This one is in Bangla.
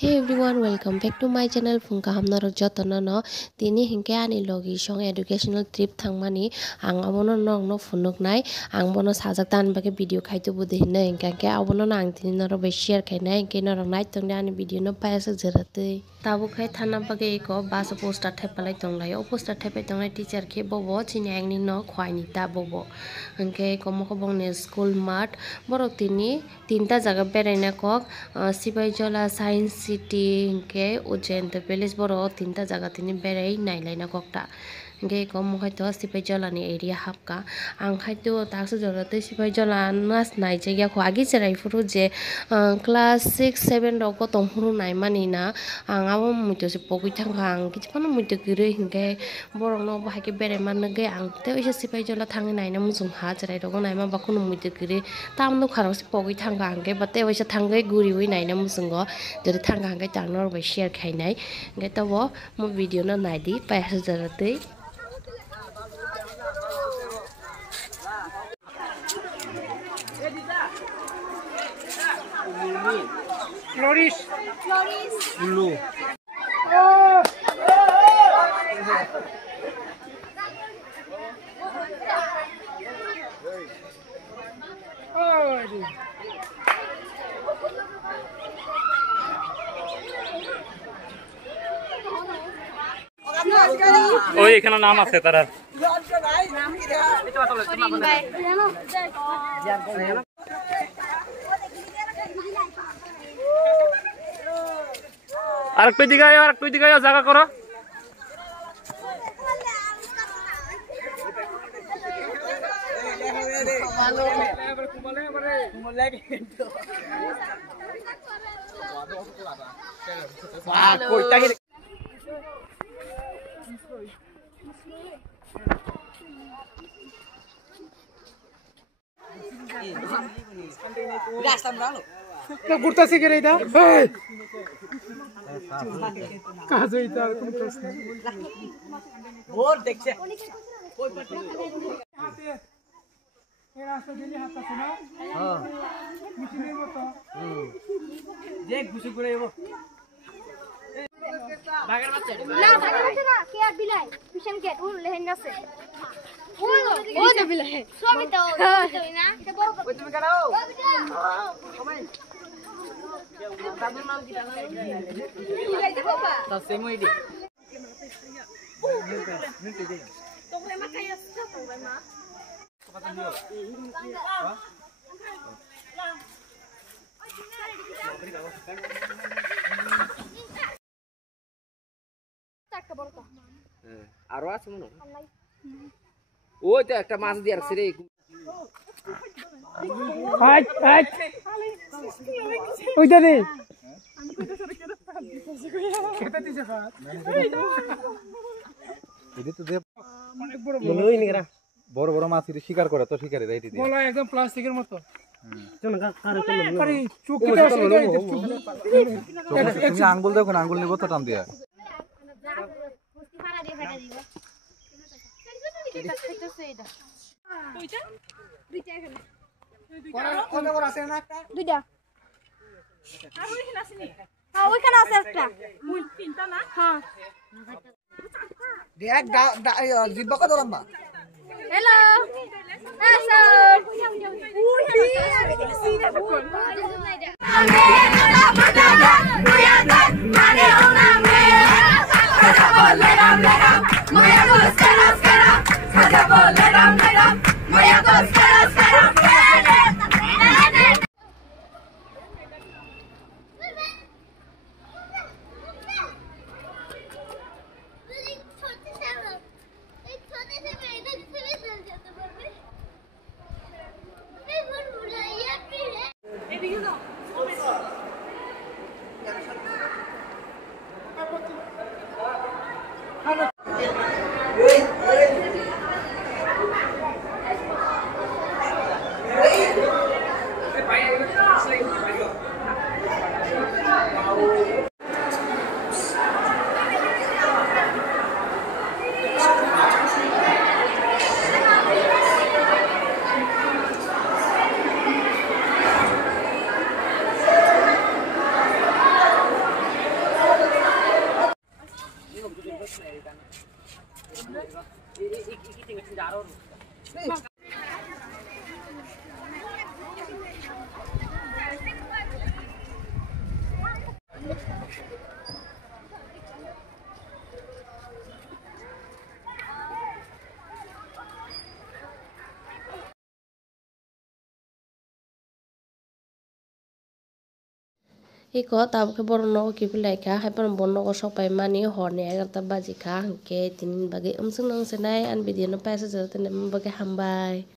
Hey everyone, welcome back to my channel. Phungka hamnarok jotono no tini hingke ani logi song educational trip thangmani ang abono nong no phunuk nai ang bono sajak tan bage video khaitu bude hinne hingke abono ang tini noro be share khainai hingke norok nai tongne ani video no paisa jeratui tabu khai thana bage eko bus poster thepalai tonglai o poster thepai tongnai teacher ke bobo chini angni no khwaini ta bobo hingke komoko bongni school mat borok tini tinta jaga beraina kok Sipaijala Science City hingke Ujjain the village boro tinta jaga tini berai nailaina kokta hingke komo khaito Sipaijala ni area hapka ang khaito taksu jorotoi Sipaijala nas naijaya ko agi cherai furu je class 6 7 rok tongfuru naimani na ang abo muito se pogui thangka ang kichpano muito gire hingke borok no bahai ke berai manne ang te oisa Sipaijala thangi naina mujung ha cherai rok naima bakuno muito gire tamno kharok se pogui thangka angke bate oisa thangai guri ui naina musungo jodi thangka angke tangnor bai share khainai hingke tabo mo video no naidi paisa jaratoi Floris. Blue. ওই এখানে নাম আছে তার আরেকটু দিকে জায়গা করো ঘুরতে শিখে রে এটা কাজ হইতা কোন প্রশ্ন ভোর দেখছে কই পাটি এই রাস্তা দিলি হাত আছে না হ্যাঁ মিছিলের মতো যে ঘুষি করে আইবো বাগের বাচ্চা না কে আর বিলাই পিছন গেট ও লেহেন আছে ও তো বিলাই সবই তো তুই না এটা বড় কই তুমি কাটাও সবাই তাদের নাম কি জানো বিলাই দেখো বা তা সেম আইডি তোমরা মা খাই আসছো তোমরা মা কথা দিও হ্যাঁ আরো আছে মনে ওই তো একটা মাছ দিয়ে রাখছে রে ওইটা রে বড় বড় মাছ শিকার করে তো শিকারে একদম প্লাস্টিকের মতো আঙ্গুল দেখুন আঙ্গুল নিবো তো টান দিয়া Iko tabke borno kibilai ka haipon borno ko sopai mani horni 11 baji ka hingke tinin bagi umsung nang senai an video no paisa jata ne bagi hambai.